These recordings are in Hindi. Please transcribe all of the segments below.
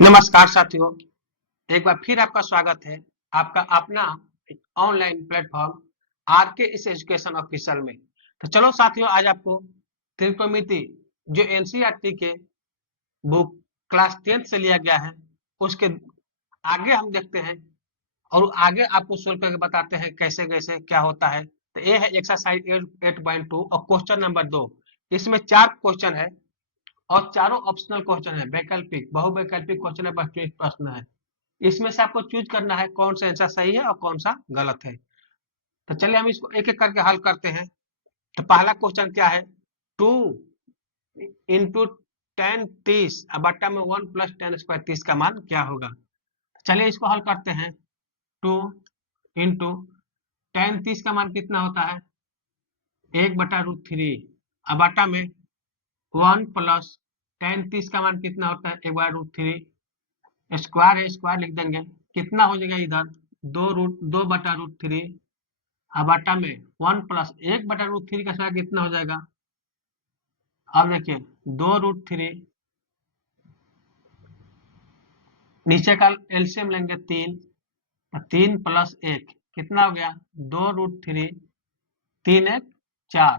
नमस्कार साथियों, एक बार फिर आपका स्वागत है आपका अपना ऑनलाइन प्लेटफॉर्म आरके इस एजुकेशन ऑफिशियल में। तो चलो साथियों, आज आपको त्रिकोणमिति जो एनसीईआरटी के बुक क्लास 10th से लिया गया है उसके आगे हम देखते हैं और आगे आपको सोल्व करके बताते हैं कैसे कैसे क्या होता है। तो ये है एक्सरसाइज 8.2 और क्वेश्चन नंबर 2। इसमें 4 क्वेश्चन है और चारों ऑप्शनल क्वेश्चन है, वैकल्पिक बहुवैकल्पिक क्वेश्चन है, प्रश्न है। इसमें से आपको चूज करना है कौन सा आंसर सही है और कौन सा गलत है। तो चलिए हम इसको एक एक करके हल करते हैं। तो पहला क्वेश्चन क्या है, 2 इंटू 10 30 बट्टा में 1 प्लस 10 स्क्वायर 30 का मान क्या होगा। चलिए इसको हल करते हैं। 2 इंटू 10 30 का मान कितना होता है, 1/√3 बट्टा में 1 प्लस 10 30 का मान कितना होता है, 1/√3 स्क्वायर है, स्क्वायर लिख देंगे। कितना हो जाएगा इधर 2/√3 बटा में 1 प्लस 1/√3 का स्क्वायर कितना हो जाएगा। अब देखिए 2√3 नीचे का एलसीएम लेंगे 3, 3 प्लस 1 कितना हो गया 2√3, 3 1 4।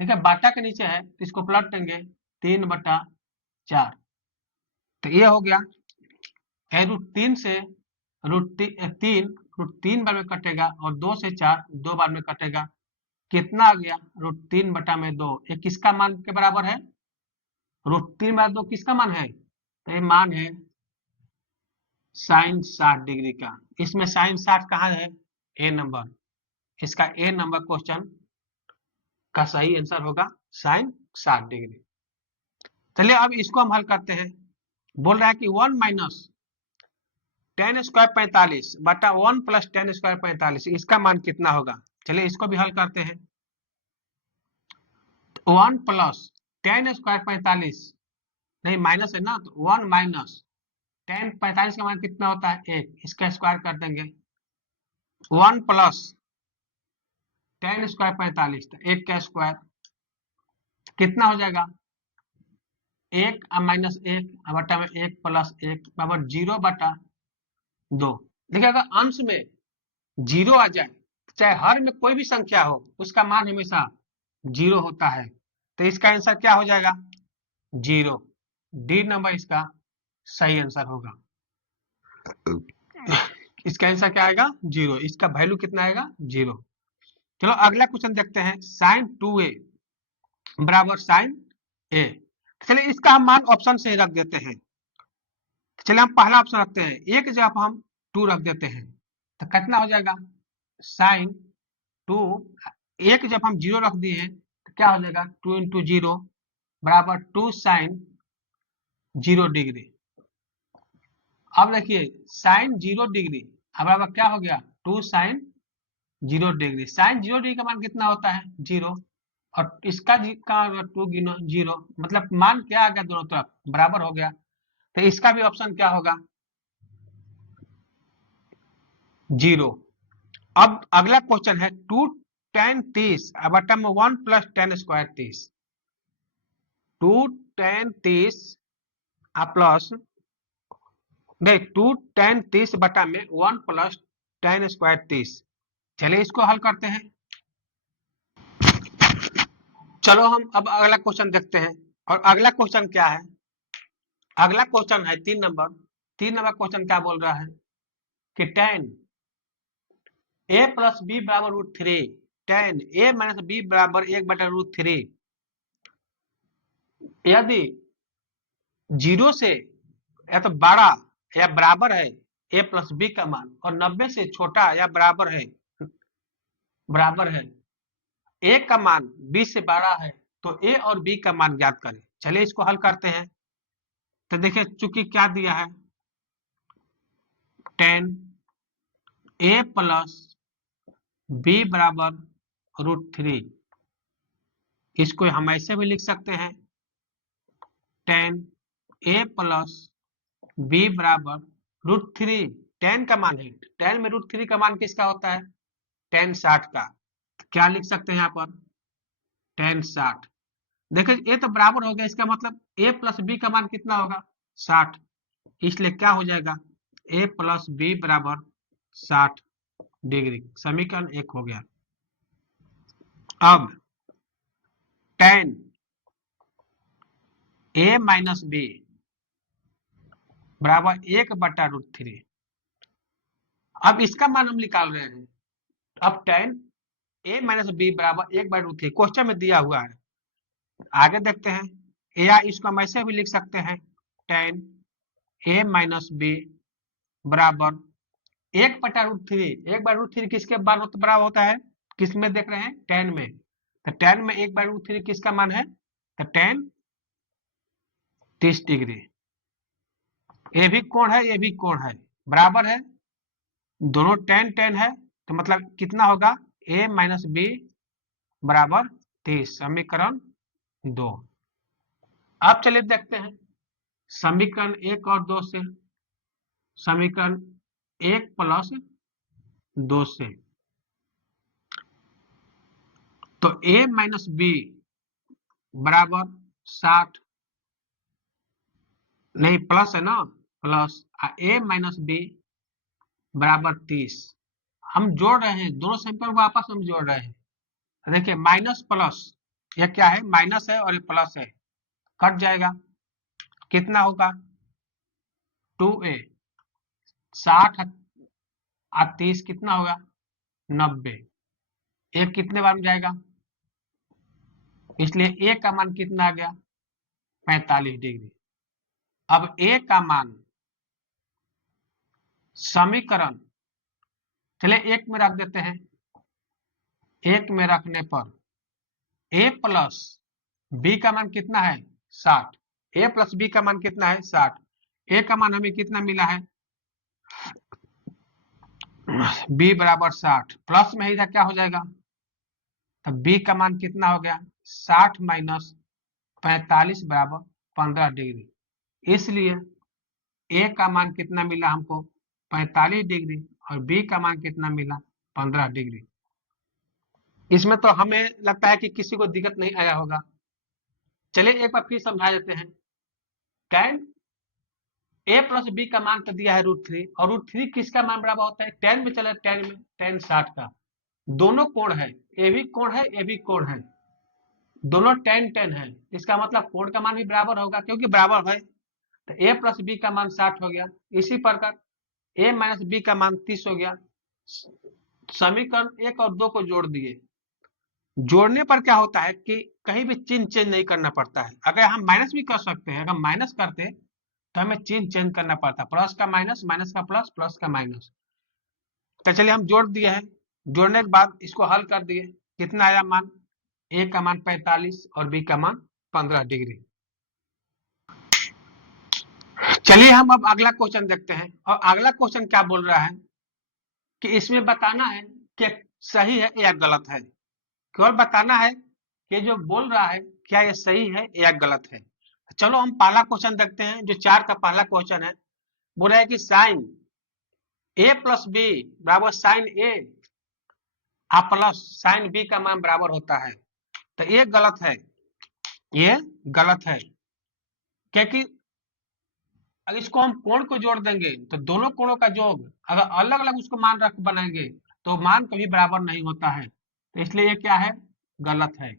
ठीक है, बाटा के नीचे है तो इसको पलट देंगे 3/4। तो ये हो गया √3 से √3 बार में कटेगा और 2 से 4 2 बार में कटेगा। कितना आ गया √3/2। ये किसका मान के बराबर है, √3/2 किसका मान है, तो ये मान है साइन 60 डिग्री का। इसमें साइन 60 कहाँ है, ए नंबर। इसका ए नंबर क्वेश्चन का सही आंसर होगा साइन 60 डिग्री। चलिए अब इसको हम हल करते हैं। बोल रहा है कि 1 माइनस 10 स्क्वायर 45 बटा 1 प्लस 10 स्क्वायर 45 इसका मान कितना होगा। चलिए इसको भी हल करते हैं। 1 प्लस 10 स्क्वायर 45 नहीं माइनस है ना, तो 1 माइनस 10 45 का मान कितना होता है 1, इसका स्क्वायर कर देंगे। 1 प्लस 10 स्क्वायर 45 तो 1 का स्क्वायर कितना हो जाएगा 1 माइनस 1 बटा में 1 प्लस 1 बराबर 0/2। देखिए अगर अंश में 0 आ जाए, चाहे हर में कोई भी संख्या हो, उसका मान हमेशा 0 होता है। तो इसका आंसर क्या हो जाएगा 0। डी नंबर इसका सही आंसर होगा। इसका आंसर क्या आएगा 0, इसका वैल्यू कितना आएगा 0। चलो अगला क्वेश्चन देखते हैं। साइन 2a बराबर साइन ए। चलिए इसका हम मान ऑप्शन से ही रख देते हैं। चलिए हम पहला ऑप्शन रखते हैं, एक जगह हम 2 रख देते हैं तो कितना हो जाएगा साइन 2। एक जब हम 0 रख दिए हैं तो क्या हो जाएगा 2 इंटू 0 बराबर 2 साइन 0 डिग्री। अब देखिए साइन 0 डिग्री बराबर क्या हो गया 2 साइन 0 डिग्री। साइन 0 डिग्री का मान कितना होता है 0 और इसका 2 गिनो 0, मतलब मान क्या आ गया दोनों तरफ बराबर हो गया। तो इसका भी ऑप्शन क्या होगा 0। अब अगला क्वेश्चन है 2 tan 30 बटा में 1 प्लस 10 स्क्वायर 30। 2 tan 30 प्लस नहीं 2 tan 30 बटा में 1 प्लस 10 स्क्वायर 30। चलिए इसको हल करते हैं। चलो हम अब अगला क्वेश्चन देखते हैं। और अगला क्वेश्चन क्या है, अगला क्वेश्चन है 3 नंबर क्वेश्चन क्या बोल रहा है कि tan a प्लस बी बराबर √3, tan a माइनस बी बराबर 1/√3 यदि 0 से या तो बड़ा या बराबर है a प्लस बी का मान और 90 से छोटा या बराबर है a का मान b से बड़ा है तो a और b का मान ज्ञात करें। चलिए इसको हल करते हैं। तो देखिए चूंकि क्या दिया है tan a प्लस b बराबर √3, इसको हम ऐसे भी लिख सकते हैं tan a प्लस b बराबर √3। tan का मान है, tan में √3 का मान किसका होता है tan 60 का। क्या लिख सकते हैं यहाँ पर tan 60। देखिए ये तो बराबर हो गया, इसका मतलब a प्लस b का मान कितना होगा 60। इसलिए क्या हो जाएगा, a प्लस बी बराबर 60 डिग्री। समीकरण 1 हो गया। अब tan a माइनस बी बराबर 1/√3। अब इसका मान हम निकाल रहे हैं। अब tan a माइनस बी बराबर 1/√3 क्वेश्चन में दिया हुआ है। आगे देखते हैं, या इसको हम ऐसे भी लिख सकते हैं, tan a माइनस बी बराबर 1/√3। 1/√3 किसके बराबर होता है, किस में देख रहे हैं, tan में। तो tan में 1/√3 किसका मान है, तो tan 30 डिग्री। ये भी कोण है, ये भी कोण है, बराबर है, दोनों tan tan है, तो मतलब कितना होगा, a माइनस बी बराबर 30। समीकरण 2। अब चलिए देखते हैं समीकरण 1 और 2 से। समीकरण 1 प्लस 2 से, तो a माइनस बी बराबर 60, नहीं प्लस है ना, प्लस a माइनस बी बराबर 30। हम जोड़ रहे हैं, दोनों समीकरण को आपस में जोड़ रहे हैं। देखिए माइनस प्लस, ये क्या है, माइनस है और ये प्लस है, कट जाएगा, कितना होगा 2a, 60 और 30 कितना होगा 90। एक कितने बार में जाएगा, इसलिए a का मान कितना आ गया 45 डिग्री। अब a का मान समीकरण, चले एक में रख देते हैं, एक में रखने पर a प्लस बी का मान कितना है 60, a प्लस बी का मान कितना है 60, a का मान हमें कितना मिला है b बराबर 60, प्लस में इधर क्या हो जाएगा, तो b का मान कितना हो गया 60 माइनस 45 बराबर 15 डिग्री। इसलिए a का मान कितना मिला हमको 45 डिग्री और b का मान कितना मिला 15 डिग्री। इसमें तो हमें लगता है कि किसी को दिक्कत नहीं आया होगा। चलिए एक बार फिर समझा देते हैं। tan a प्लस बी का मान तो दिया है √3, और √3 किसका मान बराबर होता है, tan में चले, tan में tan 60 का। दोनों कोण है, ये भी कोण है, ये भी कोण है, दोनों tan tan है, इसका मतलब कोण का मान भी बराबर होगा, क्योंकि बराबर है। तो a प्लस बी का मान 60 हो गया। इसी प्रकार a माइनस बी का मान 30 हो गया। समीकरण 1 और 2 को जोड़ दिए। जोड़ने पर क्या होता है कि कहीं भी चिन्ह चेंज नहीं करना पड़ता है। अगर हम माइनस भी कर सकते हैं, अगर माइनस करते तो हमें चिन्ह चेंज करना पड़ता, प्लस का माइनस, माइनस का प्लस, प्लस का माइनस। तो चलिए हम जोड़ दिए हैं, जोड़ने के बाद इसको हल कर दिए, कितना आया मान, a का मान 45 और b का मान 15 डिग्री। चलिए हम अब अगला क्वेश्चन देखते हैं, और अगला क्वेश्चन क्या बोल रहा है कि इसमें बताना है कि सही है या गलत है। केवल बताना है कि जो बोल रहा है क्या ये सही है या गलत है। चलो हम पहला क्वेश्चन देखते हैं, जो 4 का पहला क्वेश्चन है। बोल रहा है कि साइन a प्लस बी बराबर साइन ए प्लस साइन बी का मान बराबर होता है। तो ये गलत है, ये गलत है, क्योंकि अगर इसको हम कोण को जोड़ देंगे तो दोनों कोणों का योग, अगर अलग अलग उसको मान रख बनाएंगे तो मान कभी बराबर नहीं होता है। तो इसलिए ये क्या है, गलत है।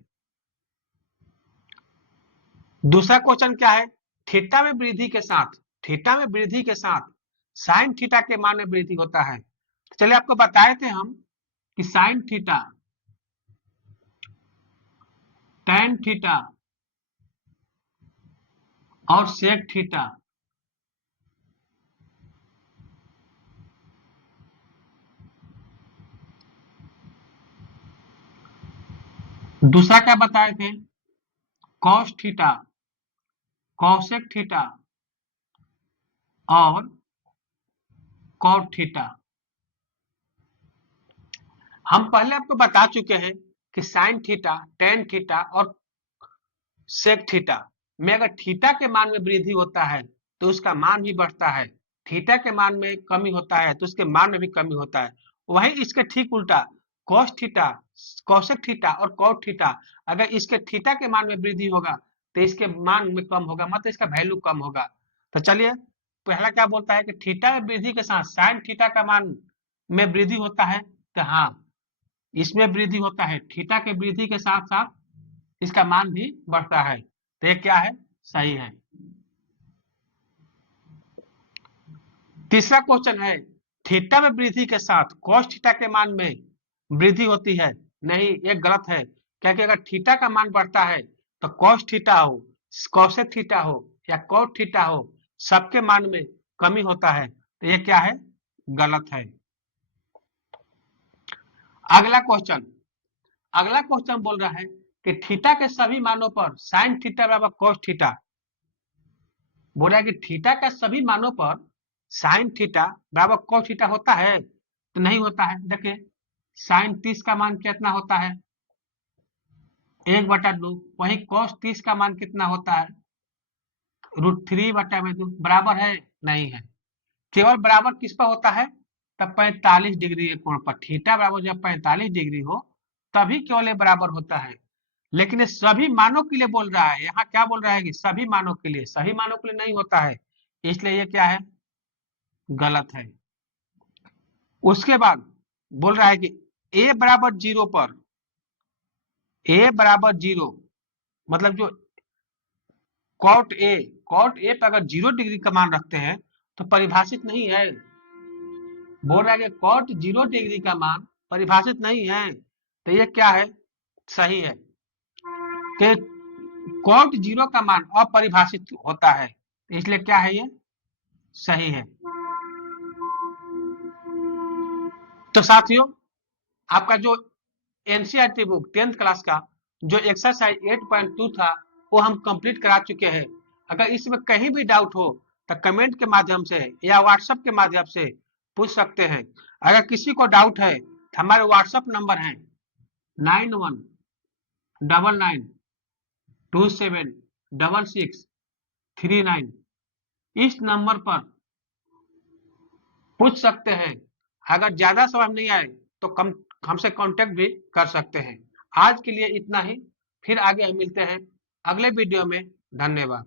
दूसरा क्वेश्चन क्या है, थीटा में वृद्धि के साथ, थीटा में वृद्धि के साथ साइन थीटा के मान में वृद्धि होता है। चलिए आपको बताए थे हम कि साइन थीटा, टैन थीटा और सेक थीटा दूसरा क्या बताए थे, कॉस थीटा, कॉसेक थीटा और कॉट थीटा। हम पहले आपको बता चुके हैं कि साइन थीटा, टैन थीटा और सेक थीटा में अगर थीटा के मान में वृद्धि होता है तो उसका मान भी बढ़ता है, थीटा के मान में कमी होता है तो उसके मान में भी कमी होता है। वही इसके ठीक उल्टा कॉस थीटा, कॉसेक थीटा और कॉट थीटा, अगर इसके थीटा के मान में वृद्धि होगा तो इसके मान में कम होगा, मतलब इसका वैल्यू कम होगा। तो चलिए पहला क्या बोलता है कि थीटा में वृद्धि के साथ साइन थीटा का मान में वृद्धि होता है, तो हाँ इसमें वृद्धि होता है, थीटा के वृद्धि के साथ साथ इसका मान भी बढ़ता है, तो ये क्या है, सही है। तीसरा क्वेश्चन है थीटा में वृद्धि के साथ कॉस थीटा के मान में वृद्धि होती है, नहीं ये गलत है, क्योंकि अगर थीटा का मान बढ़ता है तो कॉस थीटा हो, कॉसेक थीटा हो या कॉट थीटा हो, सबके मान में कमी होता है, तो ये क्या है, गलत है। अगला क्वेश्चन बोल रहा है कि थीटा के सभी मानों पर साइन थीटा बराबर कॉस थीटा, बोल रहा है कि थीटा का सभी मानों पर साइन थीटा बराबर कॉस थीटा होता है, तो नहीं होता है। देखिए साइन 30 का मान कितना होता है, 1/2, वही कॉस 30 का मान कितना होता है, √3/2, बराबर है, नहीं है। केवल बराबर किस पर होता है, तब 45 डिग्री के कोण पर, थीटा बराबर जब 45 डिग्री हो तभी केवल ये बराबर होता है। लेकिन ये सभी मानों के लिए बोल रहा है, यहाँ क्या बोल रहा है कि सभी मानों के लिए, सभी मानों के लिए नहीं होता है, इसलिए ये क्या है, गलत है। उसके बाद बोल रहा है कि a बराबर 0 पर, a बराबर 0 मतलब जो कॉट ए पर अगर 0 डिग्री का मान रखते हैं तो परिभाषित नहीं है, बोल रहा है कि कॉट 0 डिग्री का मान परिभाषित नहीं है, तो ये क्या है, सही है कि कॉट 0 का मान अपरिभाषित होता है, इसलिए क्या है, ये सही है। तो साथियों आपका जो एनसीईआरटी बुक 10th क्लास का जो एक्सरसाइज 8.2 था वो हम कंप्लीट करा चुके हैं। अगर इसमें कहीं भी डाउट हो तो कमेंट के माध्यम से या व्हाट्सएप के माध्यम से पूछ सकते हैं। अगर किसी को डाउट है तो हमारे व्हाट्सएप नंबर है 9199276639, इस नंबर पर पूछ सकते हैं। अगर ज्यादा समझ नहीं आए तो कम हमसे कांटेक्ट भी कर सकते हैं। आज के लिए इतना ही, फिर आगे हम मिलते हैं अगले वीडियो में। धन्यवाद।